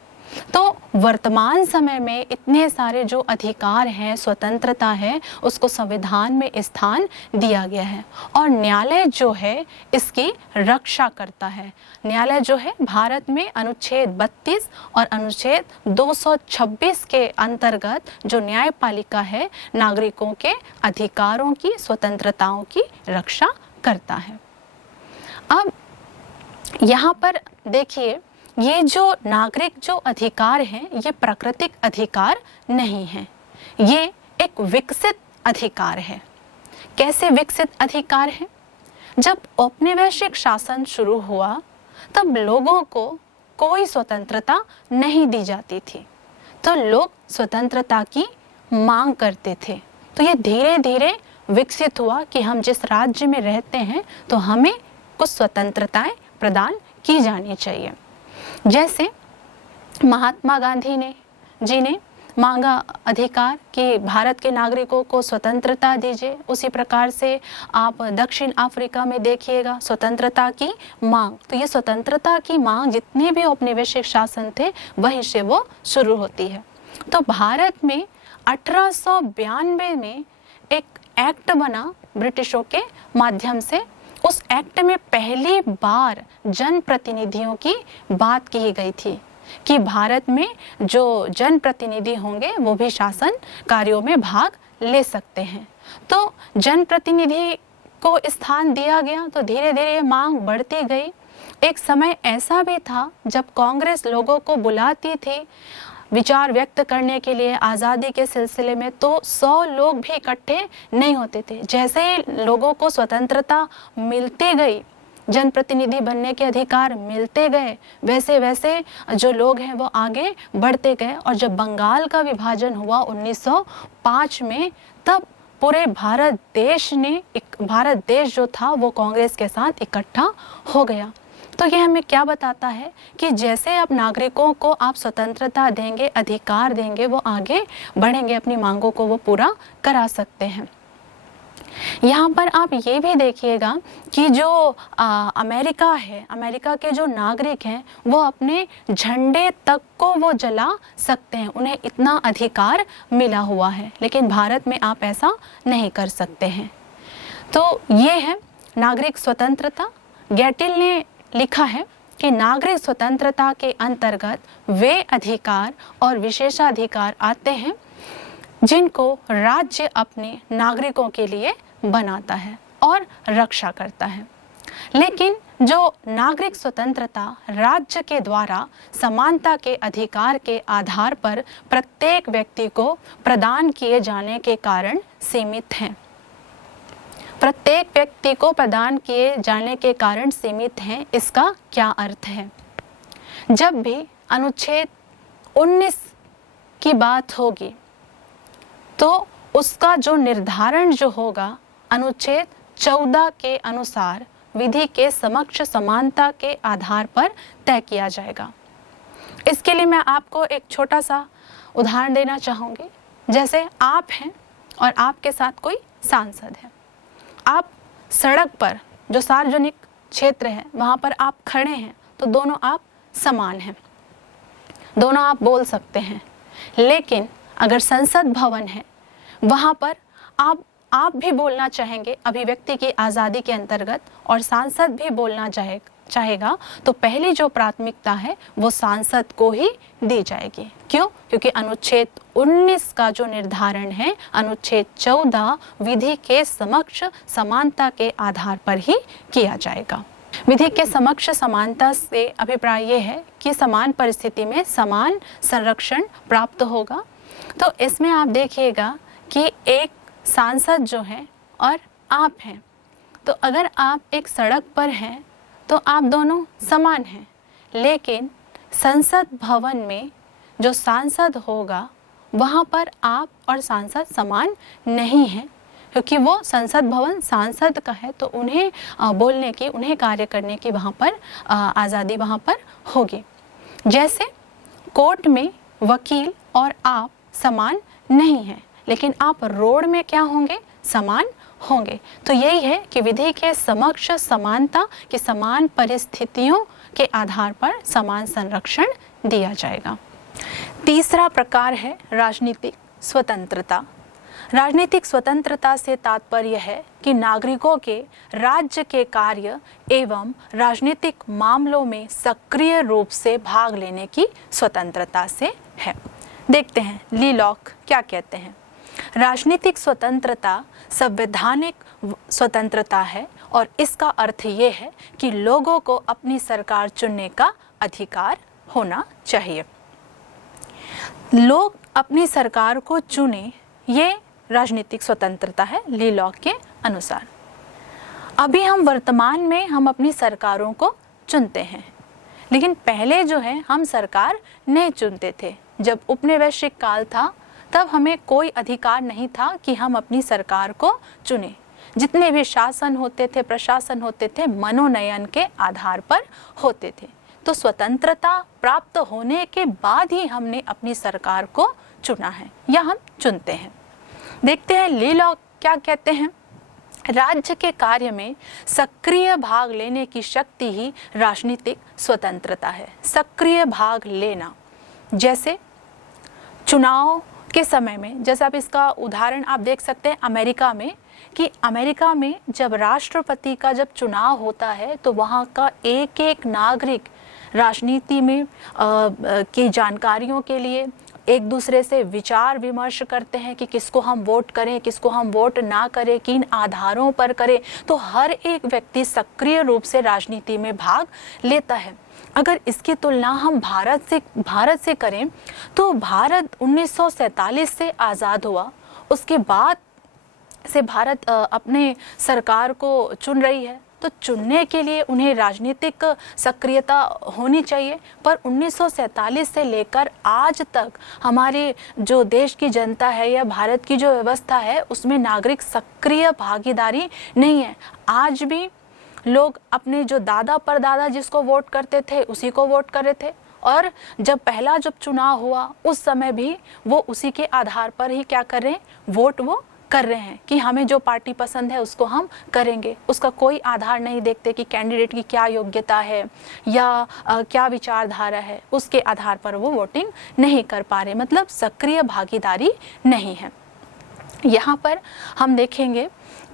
तो वर्तमान समय में इतने सारे जो अधिकार हैं, स्वतंत्रता है, उसको संविधान में स्थान दिया गया है और न्यायालय जो है इसकी रक्षा करता है। न्यायालय जो है भारत में अनुच्छेद 32 और अनुच्छेद 226 के अंतर्गत जो न्यायपालिका है नागरिकों के अधिकारों की, स्वतंत्रताओं की रक्षा करता है। अब यहाँ पर देखिए, ये जो नागरिक जो अधिकार हैं ये प्राकृतिक अधिकार नहीं है, ये एक विकसित अधिकार है। कैसे विकसित अधिकार है? जब औपनिवेशिक शासन शुरू हुआ तब लोगों को कोई स्वतंत्रता नहीं दी जाती थी, तो लोग स्वतंत्रता की मांग करते थे। तो ये धीरे धीरे विकसित हुआ कि हम जिस राज्य में रहते हैं तो हमें कुछ स्वतंत्रताएं प्रदान की जानी चाहिए। जैसे महात्मा गांधी जी ने मांगा अधिकार कि भारत के नागरिकों को स्वतंत्रता दीजिए, उसी प्रकार से आप दक्षिण अफ्रीका में देखिएगा स्वतंत्रता की मांग। तो ये स्वतंत्रता की मांग जितने भी औपनिवेशिक शासन थे वहीं से वो शुरू होती है। तो भारत में 1892 में एक एक्ट बना ब्रिटिशों के माध्यम से। उस एक्ट में पहली बार जनप्रतिनिधियों की बात की गई थी कि भारत में जो जनप्रतिनिधि होंगे वो भी शासन कार्यों में भाग ले सकते हैं। तो जनप्रतिनिधि को स्थान दिया गया, तो धीरे धीरे मांग बढ़ती गई। एक समय ऐसा भी था जब कांग्रेस लोगों को बुलाती थी विचार व्यक्त करने के लिए आज़ादी के सिलसिले में, तो 100 लोग भी इकट्ठे नहीं होते थे। जैसे ही लोगों को स्वतंत्रता मिलती गई, जनप्रतिनिधि बनने के अधिकार मिलते गए, वैसे वैसे जो लोग हैं वो आगे बढ़ते गए। और जब बंगाल का विभाजन हुआ 1905 में, तब पूरे भारत देश जो था वो कांग्रेस के साथ इकट्ठा हो गया। तो ये हमें क्या बताता है कि जैसे आप नागरिकों को आप स्वतंत्रता देंगे, अधिकार देंगे, वो आगे बढ़ेंगे, अपनी मांगों को वो पूरा करा सकते हैं। यहाँ पर आप ये भी देखिएगा कि जो अमेरिका है, अमेरिका के जो नागरिक हैं वो अपने झंडे तक को वो जला सकते हैं, उन्हें इतना अधिकार मिला हुआ है, लेकिन भारत में आप ऐसा नहीं कर सकते हैं। तो ये है नागरिक स्वतंत्रता। गैटिल ने लिखा है कि नागरिक स्वतंत्रता के अंतर्गत वे अधिकार और विशेषाधिकार आते हैं जिनको राज्य अपने नागरिकों के लिए बनाता है और रक्षा करता है। लेकिन जो नागरिक स्वतंत्रता राज्य के द्वारा समानता के अधिकार के आधार पर प्रत्येक व्यक्ति को प्रदान किए जाने के कारण सीमित हैं, प्रत्येक व्यक्ति को प्रदान किए जाने के कारण सीमित हैं। इसका क्या अर्थ है? जब भी अनुच्छेद 19 की बात होगी तो उसका जो निर्धारण जो होगा अनुच्छेद 14 के अनुसार विधि के समक्ष समानता के आधार पर तय किया जाएगा। इसके लिए मैं आपको एक छोटा सा उदाहरण देना चाहूँगी। जैसे आप हैं और आपके साथ कोई सांसद है। आप सड़क पर जो सार्वजनिक क्षेत्र है वहाँ पर आप खड़े हैं तो दोनों आप समान हैं, दोनों आप बोल सकते हैं। लेकिन अगर संसद भवन है वहाँ पर आप भी बोलना चाहेंगे अभिव्यक्ति की आज़ादी के अंतर्गत और सांसद भी बोलना चाहेगा तो पहली जो प्राथमिकता है वो सांसद को ही दी जाएगी। क्यों? क्योंकि अनुच्छेद 19 का जो निर्धारण है अनुच्छेद 14 विधि के समक्ष समानता के आधार पर ही किया जाएगा। विधि के समक्ष समानता से अभिप्राय ये है कि समान परिस्थिति में समान संरक्षण प्राप्त होगा। तो इसमें आप देखिएगा कि एक सांसद जो है और आप हैं, तो अगर आप एक सड़क पर हैं तो आप दोनों समान हैं, लेकिन संसद भवन में जो सांसद होगा वहाँ पर आप और सांसद समान नहीं हैं, क्योंकि वो संसद भवन सांसद का है तो उन्हें बोलने की, उन्हें कार्य करने की वहाँ पर आज़ादी वहाँ पर होगी। जैसे कोर्ट में वकील और आप समान नहीं हैं, लेकिन आप रोड में क्या होंगे? समान होंगे। तो यही है कि विधि के समक्ष समानता की समान परिस्थितियों के आधार पर समान संरक्षण दिया जाएगा। तीसरा प्रकार है राजनीतिक स्वतंत्रता। राजनीतिक स्वतंत्रता से तात्पर्य है कि नागरिकों के राज्य के कार्य एवं राजनीतिक मामलों में सक्रिय रूप से भाग लेने की स्वतंत्रता से है। देखते हैं ली लॉक क्या कहते हैं। राजनीतिक स्वतंत्रता संवैधानिक स्वतंत्रता है और इसका अर्थ ये है कि लोगों को अपनी सरकार चुनने का अधिकार होना चाहिए। लोग अपनी सरकार को चुने, ये राजनीतिक स्वतंत्रता है ली लॉक के अनुसार। अभी हम वर्तमान में हम अपनी सरकारों को चुनते हैं, लेकिन पहले जो है हम सरकार नहीं चुनते थे। जब उपनिवेशिक काल था तब हमें कोई अधिकार नहीं था कि हम अपनी सरकार को चुने। जितने भी शासन होते थे, प्रशासन होते थे, मनोनयन के आधार पर होते थे। तो स्वतंत्रता प्राप्त होने के बाद ही हमने अपनी सरकार को चुना है या हम चुनते हैं। देखते हैं ली लॉक क्या कहते हैं। राज्य के कार्य में सक्रिय भाग लेने की शक्ति ही राजनीतिक स्वतंत्रता है। सक्रिय भाग लेना, जैसे चुनाव के समय में, जैसे आप इसका उदाहरण आप देख सकते हैं अमेरिका में, कि अमेरिका में जब राष्ट्रपति का जब चुनाव होता है तो वहाँ का एक एक नागरिक राजनीति में की जानकारियों के लिए एक दूसरे से विचार विमर्श करते हैं कि किसको हम वोट करें, किसको हम वोट ना करें, किन आधारों पर करें। तो हर एक व्यक्ति सक्रिय रूप से राजनीति में भाग लेता है। अगर इसकी तुलना हम भारत से करें तो भारत 1947 से आज़ाद हुआ, उसके बाद से भारत अपने सरकार को चुन रही है। तो चुनने के लिए उन्हें राजनीतिक सक्रियता होनी चाहिए, पर 1947 से लेकर आज तक हमारे जो देश की जनता है या भारत की जो व्यवस्था है उसमें नागरिक सक्रिय भागीदारी नहीं है। आज भी लोग अपने जो दादा परदादा जिसको वोट करते थे उसी को वोट कर रहे थे, और जब चुनाव हुआ उस समय भी वो उसी के आधार पर ही क्या कर रहे हैं, वोट वो कर रहे हैं कि हमें जो पार्टी पसंद है उसको हम करेंगे। उसका कोई आधार नहीं देखते कि कैंडिडेट की क्या योग्यता है या क्या विचारधारा है, उसके आधार पर वो वोटिंग नहीं कर पा रहे, मतलब सक्रिय भागीदारी नहीं है। यहाँ पर हम देखेंगे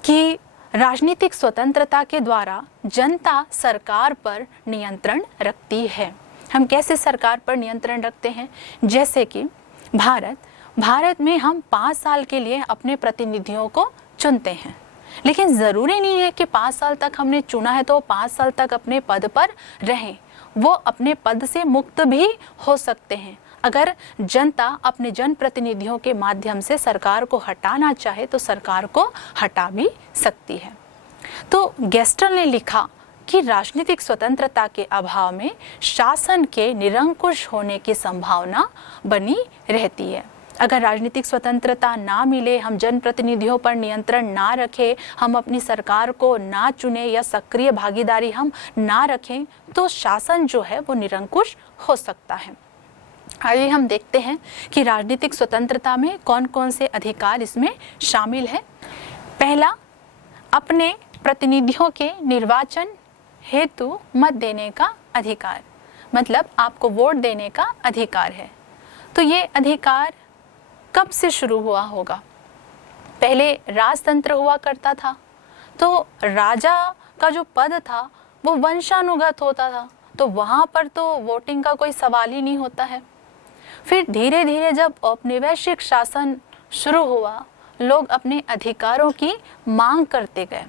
कि राजनीतिक स्वतंत्रता के द्वारा जनता सरकार पर नियंत्रण रखती है। हम कैसे सरकार पर नियंत्रण रखते हैं? जैसे कि भारत में हम 5 साल के लिए अपने प्रतिनिधियों को चुनते हैं, लेकिन ज़रूरी नहीं है कि 5 साल तक हमने चुना है तो 5 साल तक अपने पद पर रहें। वो अपने पद से मुक्त भी हो सकते हैं। अगर जनता अपने जनप्रतिनिधियों के माध्यम से सरकार को हटाना चाहे तो सरकार को हटा भी सकती है। तो गेस्टर ने लिखा कि राजनीतिक स्वतंत्रता के अभाव में शासन के निरंकुश होने की संभावना बनी रहती है। अगर राजनीतिक स्वतंत्रता ना मिले, हम जनप्रतिनिधियों पर नियंत्रण ना रखें, हम अपनी सरकार को ना चुने या सक्रिय भागीदारी हम ना रखें, तो शासन जो है वो निरंकुश हो सकता है। आइए हम देखते हैं कि राजनीतिक स्वतंत्रता में कौन कौन से अधिकार इसमें शामिल है। पहला, अपने प्रतिनिधियों के निर्वाचन हेतु मत देने का अधिकार, मतलब आपको वोट देने का अधिकार है। तो ये अधिकार कब से शुरू हुआ होगा? पहले राजतंत्र हुआ करता था, तो राजा का जो पद था वो वंशानुगत होता था, तो वहाँ पर तो वोटिंग का कोई सवाल ही नहीं होता है। फिर धीरे धीरे जब औपनिवेशिक शासन शुरू हुआ, लोग अपने अधिकारों की मांग करते गए,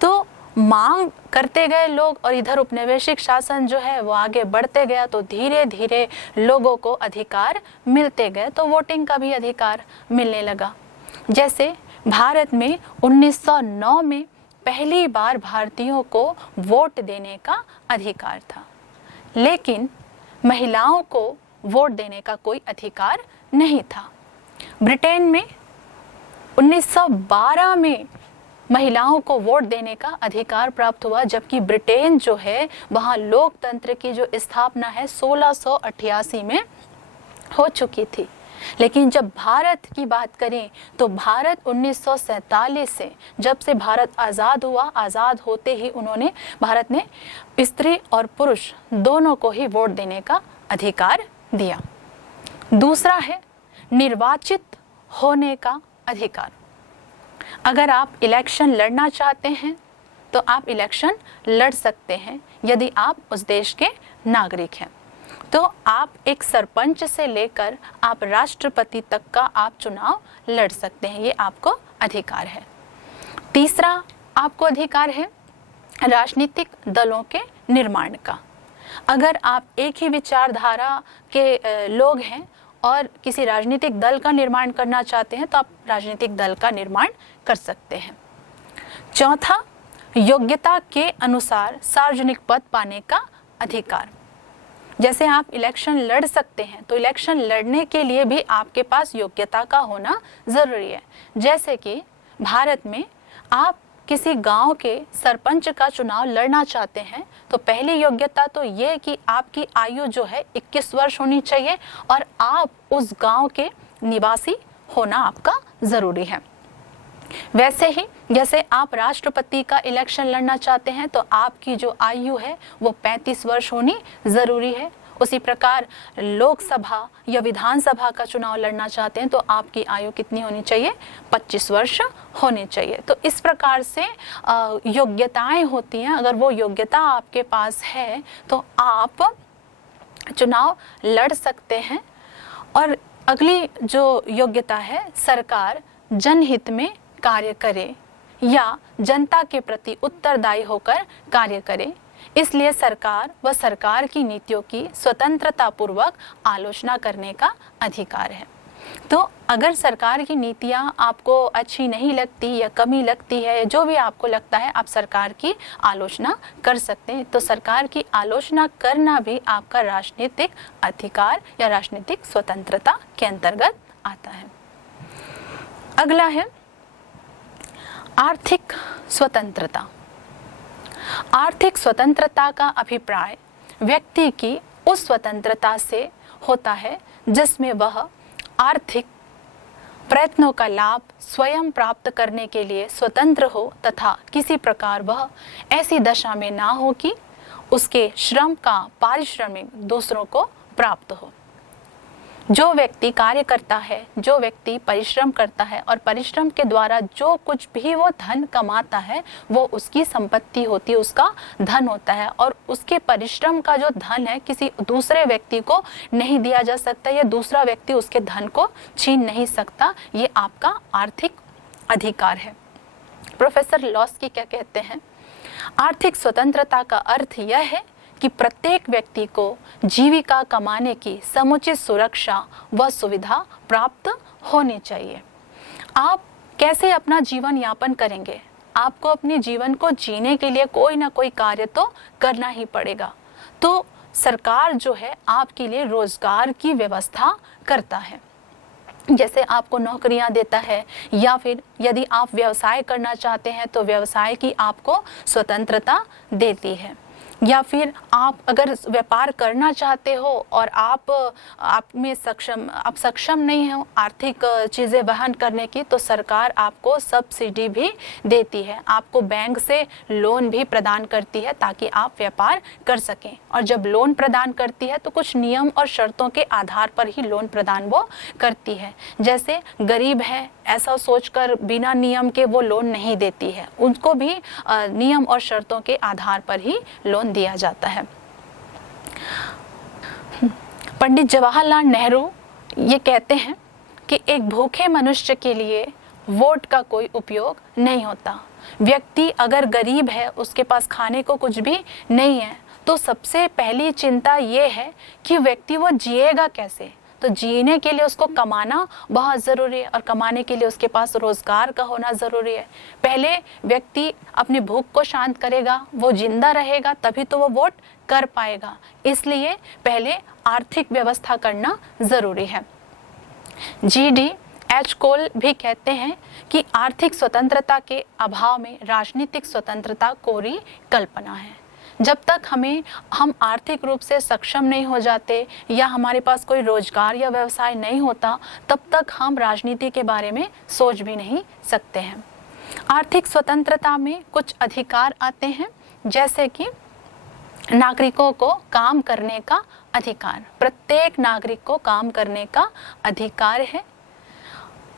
तो मांग करते गए लोग और इधर उपनिवेशिक शासन जो है वो आगे बढ़ते गया, तो धीरे धीरे लोगों को अधिकार मिलते गए, तो वोटिंग का भी अधिकार मिलने लगा। जैसे भारत में 1909 में पहली बार भारतीयों को वोट देने का अधिकार था, लेकिन महिलाओं को वोट देने का कोई अधिकार नहीं था। ब्रिटेन में 1912 में महिलाओं को वोट देने का अधिकार प्राप्त हुआ, जबकि ब्रिटेन जो है वहाँ लोकतंत्र की जो स्थापना है 1688 में हो चुकी थी। लेकिन जब भारत की बात करें तो भारत 1947 से, जब से भारत आज़ाद हुआ, आज़ाद होते ही भारत ने स्त्री और पुरुष दोनों को ही वोट देने का अधिकार दिया। दूसरा है निर्वाचित होने का अधिकार। अगर आप इलेक्शन लड़ना चाहते हैं तो आप इलेक्शन लड़ सकते हैं यदि आप उस देश के नागरिक हैं। तो आप एक सरपंच से लेकर आप राष्ट्रपति तक का आप चुनाव लड़ सकते हैं, ये आपको अधिकार है। तीसरा आपको अधिकार है राजनीतिक दलों के निर्माण का। अगर आप एक ही विचारधारा के लोग हैं और किसी राजनीतिक दल का निर्माण करना चाहते हैं तो आप राजनीतिक दल का निर्माण कर सकते हैं। चौथा, योग्यता के अनुसार सार्वजनिक पद पाने का अधिकार। जैसे आप इलेक्शन लड़ सकते हैं, तो इलेक्शन लड़ने के लिए भी आपके पास योग्यता का होना ज़रूरी है। जैसे कि भारत में आप किसी गांव के सरपंच का चुनाव लड़ना चाहते हैं तो पहली योग्यता तो ये कि आपकी आयु जो है 21 वर्ष होनी चाहिए और आप उस गांव के निवासी होना आपका ज़रूरी है। वैसे ही जैसे आप राष्ट्रपति का इलेक्शन लड़ना चाहते हैं तो आपकी जो आयु है वो 35 वर्ष होनी ज़रूरी है। उसी प्रकार लोकसभा या विधानसभा का चुनाव लड़ना चाहते हैं तो आपकी आयु कितनी होनी चाहिए? 25 वर्ष होनी चाहिए। तो इस प्रकार से योग्यताएं होती हैं। अगर वो योग्यता आपके पास है तो आप चुनाव लड़ सकते हैं। और अगली जो योग्यता है, सरकार जनहित में कार्य करे या जनता के प्रति उत्तरदायी होकर कार्य करे, इसलिए सरकार व सरकार की नीतियों की स्वतंत्रता पूर्वक आलोचना करने का अधिकार है। तो अगर सरकार की नीतियां आपको अच्छी नहीं लगती या कमी लगती है, जो भी आपको लगता है, आप सरकार की आलोचना कर सकते हैं। तो सरकार की आलोचना करना भी आपका राजनीतिक अधिकार या राजनीतिक स्वतंत्रता के अंतर्गत आता है। अगला है आर्थिक स्वतंत्रता। आर्थिक स्वतंत्रता का अभिप्राय व्यक्ति की उस स्वतंत्रता से होता है जिसमें वह आर्थिक प्रयत्नों का लाभ स्वयं प्राप्त करने के लिए स्वतंत्र हो तथा किसी प्रकार वह ऐसी दशा में ना हो कि उसके श्रम का पारिश्रमिक दूसरों को प्राप्त हो। जो व्यक्ति कार्य करता है, जो व्यक्ति परिश्रम करता है और परिश्रम के द्वारा जो कुछ भी वो धन कमाता है वो उसकी संपत्ति होती है, उसका धन होता है। और उसके परिश्रम का जो धन है किसी दूसरे व्यक्ति को नहीं दिया जा सकता, या दूसरा व्यक्ति उसके धन को छीन नहीं सकता। ये आपका आर्थिक अधिकार है। प्रोफेसर लॉस्की क्या कहते हैं? आर्थिक स्वतंत्रता का अर्थ यह है कि प्रत्येक व्यक्ति को जीविका कमाने की समुचित सुरक्षा व सुविधा प्राप्त होनी चाहिए। आप कैसे अपना जीवन यापन करेंगे, आपको अपने जीवन को जीने के लिए कोई ना कोई कार्य तो करना ही पड़ेगा। तो सरकार जो है आपके लिए रोजगार की व्यवस्था करता है, जैसे आपको नौकरियां देता है, या फिर यदि आप व्यवसाय करना चाहते हैं तो व्यवसाय की आपको स्वतंत्रता देती है। या फिर आप अगर व्यापार करना चाहते हो और आप सक्षम नहीं हो आर्थिक चीज़ें वहन करने की, तो सरकार आपको सब्सिडी भी देती है, आपको बैंक से लोन भी प्रदान करती है ताकि आप व्यापार कर सकें। और जब लोन प्रदान करती है तो कुछ नियम और शर्तों के आधार पर ही लोन प्रदान वो करती है। जैसे गरीब है ऐसा सोचकर बिना नियम के वो लोन नहीं देती है, उनको भी नियम और शर्तों के आधार पर ही लोन दिया जाता है। पंडित जवाहरलाल नेहरू ये कहते हैं कि एक भूखे मनुष्य के लिए वोट का कोई उपयोग नहीं होता। व्यक्ति अगर गरीब है, उसके पास खाने को कुछ भी नहीं है, तो सबसे पहली चिंता ये है कि व्यक्ति वो जिएगा कैसे। तो जीने के लिए उसको कमाना बहुत ज़रूरी है, और कमाने के लिए उसके पास रोज़गार का होना ज़रूरी है। पहले व्यक्ति अपनी भूख को शांत करेगा, वो जिंदा रहेगा, तभी तो वो वोट कर पाएगा। इसलिए पहले आर्थिक व्यवस्था करना ज़रूरी है। GD एचकोल भी कहते हैं कि आर्थिक स्वतंत्रता के अभाव में राजनीतिक स्वतंत्रता कोरी कल्पना है। जब तक हम आर्थिक रूप से सक्षम नहीं हो जाते या हमारे पास कोई रोजगार या व्यवसाय नहीं होता, तब तक हम राजनीति के बारे में सोच भी नहीं सकते हैं। आर्थिक स्वतंत्रता में कुछ अधिकार आते हैं, जैसे कि नागरिकों को काम करने का अधिकार, प्रत्येक नागरिक को काम करने का अधिकार है।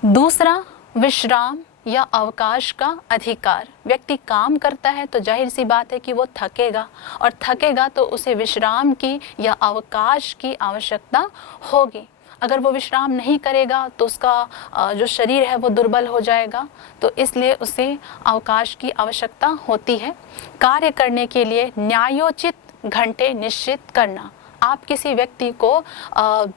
दूसरा, विश्राम या अवकाश का अधिकार। व्यक्ति काम करता है तो जाहिर सी बात है कि वो थकेगा, और थकेगा तो उसे विश्राम की या अवकाश की आवश्यकता होगी। अगर वो विश्राम नहीं करेगा तो उसका जो शरीर है वो दुर्बल हो जाएगा, तो इसलिए उसे अवकाश की आवश्यकता होती है। कार्य करने के लिए न्यायोचित घंटे निश्चित करना। आप किसी व्यक्ति को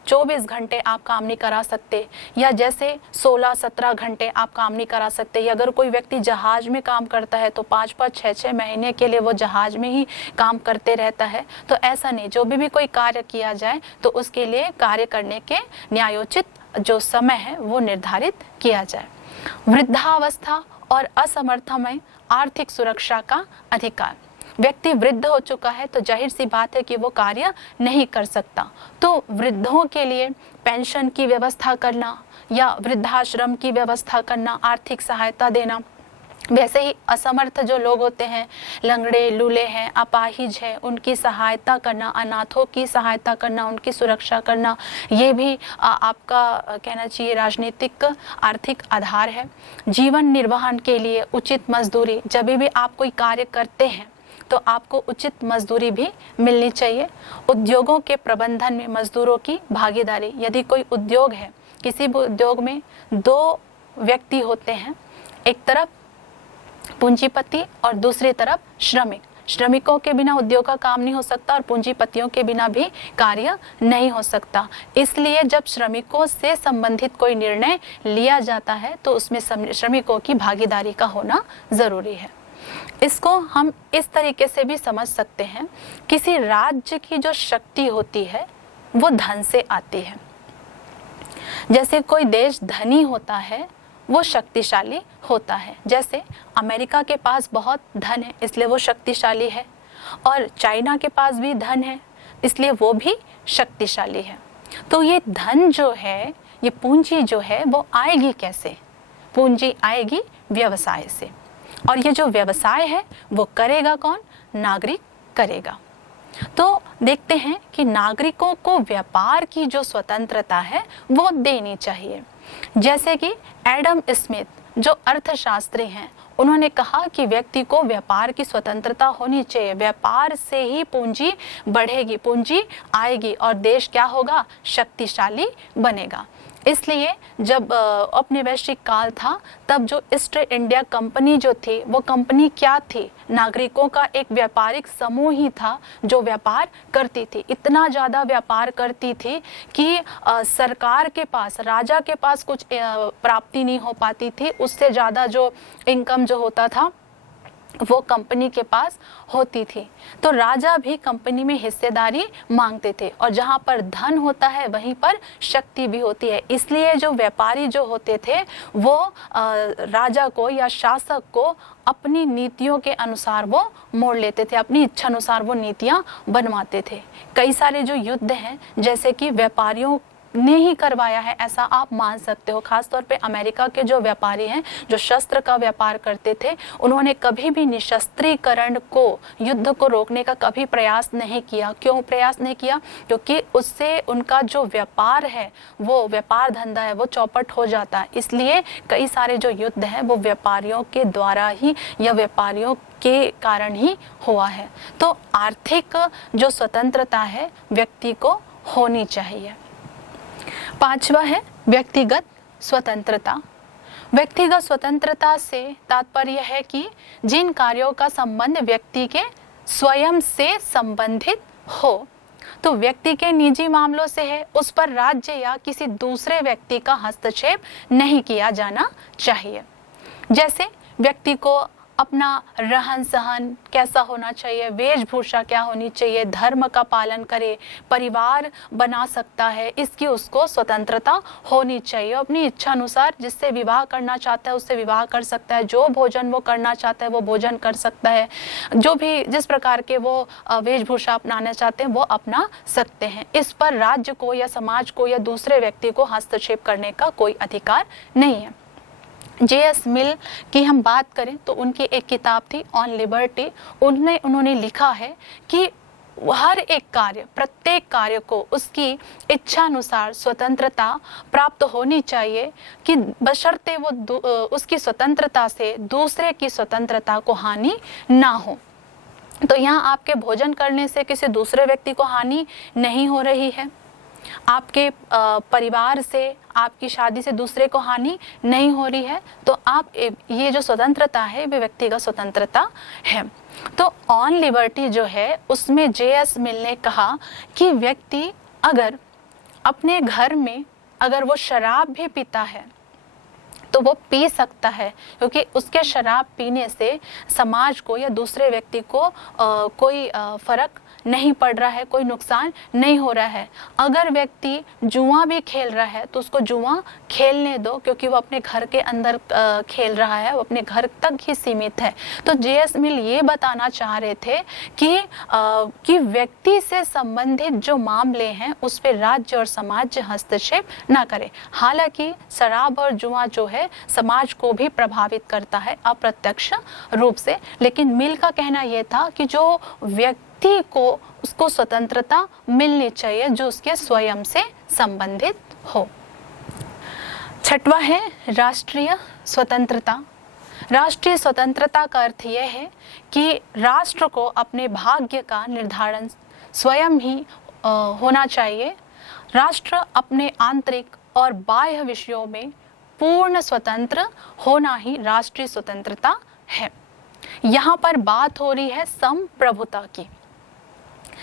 24 घंटे आप काम नहीं करा सकते, या जैसे 16-17 घंटे आप काम नहीं करा सकते। या अगर कोई व्यक्ति जहाज में काम करता है तो 5-5, 6-6 महीने के लिए वो जहाज में ही काम करते रहता है। तो ऐसा नहीं, जो भी कोई कार्य किया जाए तो उसके लिए कार्य करने के न्यायोचित जो समय है वो निर्धारित किया जाए। वृद्धावस्था और असमर्थता में आर्थिक सुरक्षा का अधिकार। व्यक्ति वृद्ध हो चुका है तो जाहिर सी बात है कि वो कार्य नहीं कर सकता, तो वृद्धों के लिए पेंशन की व्यवस्था करना या वृद्धाश्रम की व्यवस्था करना, आर्थिक सहायता देना। वैसे ही असमर्थ जो लोग होते हैं, लंगड़े, लूले हैं, अपाहिज है, उनकी सहायता करना, अनाथों की सहायता करना, उनकी सुरक्षा करना, ये भी आपका कहना चाहिए राजनीतिक आर्थिक आधार है। जीवन निर्वहन के लिए उचित मजदूरी। जब भी आप कोई कार्य करते हैं तो आपको उचित मजदूरी भी मिलनी चाहिए। उद्योगों के प्रबंधन में मजदूरों की भागीदारी। यदि कोई उद्योग है, किसी भी उद्योग में 2 व्यक्ति होते हैं, एक तरफ पूंजीपति और दूसरी तरफ श्रमिक। श्रमिकों के बिना उद्योग का काम नहीं हो सकता और पूंजीपतियों के बिना भी कार्य नहीं हो सकता। इसलिए जब श्रमिकों से संबंधित कोई निर्णय लिया जाता है तो उसमें श्रमिकों की भागीदारी का होना ज़रूरी है। इसको हम इस तरीके से भी समझ सकते हैं, किसी राज्य की जो शक्ति होती है वो धन से आती है। जैसे कोई देश धनी होता है वो शक्तिशाली होता है। जैसे अमेरिका के पास बहुत धन है इसलिए वो शक्तिशाली है, और चाइना के पास भी धन है इसलिए वो भी शक्तिशाली है। तो ये धन जो है, ये पूंजी जो है वो आएगी कैसे? पूंजी आएगी व्यवसाय से, और ये जो व्यवसाय है वो करेगा कौन? नागरिक करेगा। तो देखते हैं कि नागरिकों को व्यापार की जो स्वतंत्रता है वो देनी चाहिए। जैसे कि एडम स्मिथ जो अर्थशास्त्री हैं, उन्होंने कहा कि व्यक्ति को व्यापार की स्वतंत्रता होनी चाहिए। व्यापार से ही पूंजी बढ़ेगी, पूंजी आएगी और देश क्या होगा? शक्तिशाली बनेगा। इसलिए जब औपनिवेशिक काल था तब जो ईस्ट इंडिया कंपनी जो थी वो कंपनी क्या थी? नागरिकों का एक व्यापारिक समूह ही था जो व्यापार करती थी। इतना ज़्यादा व्यापार करती थी कि सरकार के पास, राजा के पास कुछ प्राप्ति नहीं हो पाती थी। उससे ज़्यादा जो इनकम जो होता था वो कंपनी के पास होती थी। तो राजा भी कंपनी में हिस्सेदारी मांगते थे, और जहाँ पर धन होता है वहीं पर शक्ति भी होती है। इसलिए जो व्यापारी जो होते थे वो राजा को या शासक को अपनी नीतियों के अनुसार वो मोड़ लेते थे, अपनी इच्छा अनुसार वो नीतियाँ बनवाते थे। कई सारे जो युद्ध हैं जैसे कि व्यापारियों ने ही करवाया है, ऐसा आप मान सकते हो। खासतौर पे अमेरिका के जो व्यापारी हैं, जो शस्त्र का व्यापार करते थे, उन्होंने कभी भी निशस्त्रीकरण को, युद्ध को रोकने का कभी प्रयास नहीं किया। क्यों प्रयास नहीं किया? क्योंकि उससे उनका जो व्यापार है, वो व्यापार धंधा है, वो चौपट हो जाता है। इसलिए कई सारे जो युद्ध हैं वो व्यापारियों के द्वारा ही या व्यापारियों के कारण ही हुआ है। तो आर्थिक जो स्वतंत्रता है व्यक्ति को होनी चाहिए। 5वां है व्यक्तिगत स्वतंत्रता। व्यक्तिगत स्वतंत्रता से तात्पर्य है कि जिन कार्यों का संबंध व्यक्ति के स्वयं से संबंधित हो। तो व्यक्ति के निजी मामलों से है, उस पर राज्य या किसी दूसरे व्यक्ति का हस्तक्षेप नहीं किया जाना चाहिए। जैसे व्यक्ति को अपना रहन सहन कैसा होना चाहिए, वेशभूषा क्या होनी चाहिए, धर्म का पालन करे, परिवार बना सकता है, इसकी उसको स्वतंत्रता होनी चाहिए। अपनी इच्छा अनुसार जिससे विवाह करना चाहता है उससे विवाह कर सकता है, जो भोजन वो करना चाहता है वो भोजन कर सकता है, जो भी जिस प्रकार के वो वेशभूषा अपनाना चाहते हैं वो अपना सकते हैं। इस पर राज्य को या समाज को या दूसरे व्यक्ति को हस्तक्षेप करने का कोई अधिकार नहीं है। J.S. मिल की हम बात करें तो उनकी एक किताब थी ऑन लिबर्टी। उन्होंने लिखा है कि हर एक कार्य, प्रत्येक कार्य को उसकी इच्छा अनुसार स्वतंत्रता प्राप्त होनी चाहिए कि बशर्ते वो उसकी स्वतंत्रता से दूसरे की स्वतंत्रता को हानि ना हो। तो यहाँ आपके भोजन करने से किसी दूसरे व्यक्ति को हानि नहीं हो रही है, आपके परिवार से, आपकी शादी से दूसरे को हानि नहीं हो रही है। तो आप ये जो स्वतंत्रता है वे व्यक्तिगत स्वतंत्रता है। तो ऑन लिबर्टी जो है उसमें J.S. मिल ने कहा कि व्यक्ति अगर अपने घर में अगर वो शराब भी पीता है तो वो पी सकता है, क्योंकि उसके शराब पीने से समाज को या दूसरे व्यक्ति को कोई फर्क नहीं पड़ रहा है, कोई नुकसान नहीं हो रहा है। अगर व्यक्ति जुआ भी खेल रहा है तो उसको जुआ खेलने दो, क्योंकि वो अपने घर के अंदर खेल रहा है, वो अपने घर तक ही सीमित है। तो J.S. मिल ये बताना चाह रहे थे कि व्यक्ति से संबंधित जो मामले हैं उस पर राज्य और समाज हस्तक्षेप ना करे। हालांकि शराब और जुआ जो है समाज को भी प्रभावित करता है अप्रत्यक्ष रूप से, लेकिन मिल का कहना यह था कि जो व्यक्ति को उसको स्वतंत्रता मिलनी चाहिए जो उसके स्वयं से संबंधित हो। 6वां है राष्ट्रीय स्वतंत्रता। राष्ट्रीय स्वतंत्रता का अर्थ यह है कि राष्ट्र को अपने भाग्य का निर्धारण स्वयं ही होना चाहिए। राष्ट्र अपने आंतरिक और बाह्य विषयों में पूर्ण स्वतंत्र होना ही राष्ट्रीय स्वतंत्रता है। यहाँ पर बात हो रही है संप्रभुता की।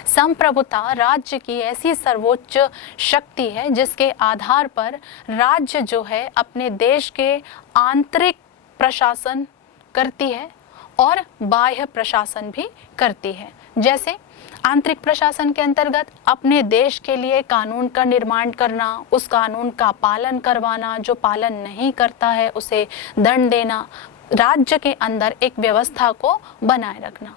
संप्रभुता राज्य की ऐसी सर्वोच्च शक्ति है जिसके आधार पर राज्य जो है अपने देश के आंतरिक प्रशासन करती है और बाह्य प्रशासन भी करती है। जैसे आंतरिक प्रशासन के अंतर्गत अपने देश के लिए कानून का निर्माण करना, उस कानून का पालन करवाना, जो पालन नहीं करता है उसे दंड देना, राज्य के अंदर एक व्यवस्था को बनाए रखना।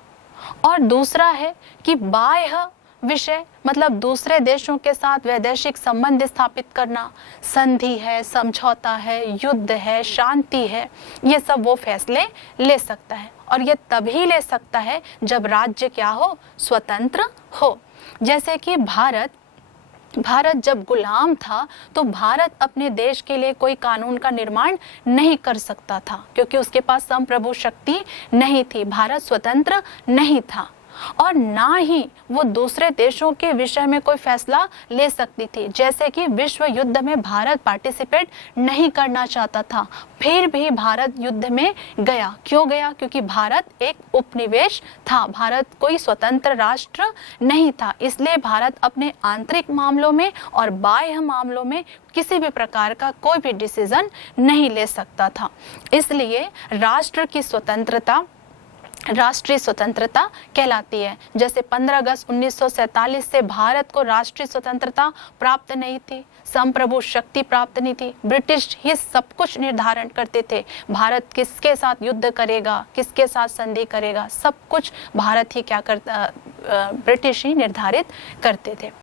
और दूसरा है कि बाह्य विषय मतलब दूसरे देशों के साथ वैदेशिक संबंध स्थापित करना, संधि है, समझौता है, युद्ध है, शांति है, ये सब वो फैसले ले सकता है। और ये तभी ले सकता है जब राज्य क्या हो, स्वतंत्र हो। जैसे कि भारत जब गुलाम था तो भारत अपने देश के लिए कोई कानून का निर्माण नहीं कर सकता था, क्योंकि उसके पास संप्रभु शक्ति नहीं थी, भारत स्वतंत्र नहीं था। और ना ही वो दूसरे देशों के विषय में कोई फैसला ले सकती थी। जैसे कि विश्व युद्ध में भारत पार्टिसिपेट नहीं करना चाहता था, फिर भी भारत युद्ध में गया। क्यों गया? क्योंकि भारत एक उपनिवेश था, भारत कोई स्वतंत्र राष्ट्र नहीं था। इसलिए भारत अपने आंतरिक मामलों में और बाह्य मामलों में किसी भी प्रकार का कोई भी डिसीजन नहीं ले सकता था। इसलिए राष्ट्र की स्वतंत्रता राष्ट्रीय स्वतंत्रता कहलाती है। जैसे 15 अगस्त 1947 से भारत को राष्ट्रीय स्वतंत्रता प्राप्त नहीं थी, संप्रभु शक्ति प्राप्त नहीं थी, ब्रिटिश ही सब कुछ निर्धारण करते थे। भारत किसके साथ युद्ध करेगा, किसके साथ संधि करेगा, सब कुछ भारत ही क्या करता, ब्रिटिश ही निर्धारित करते थे।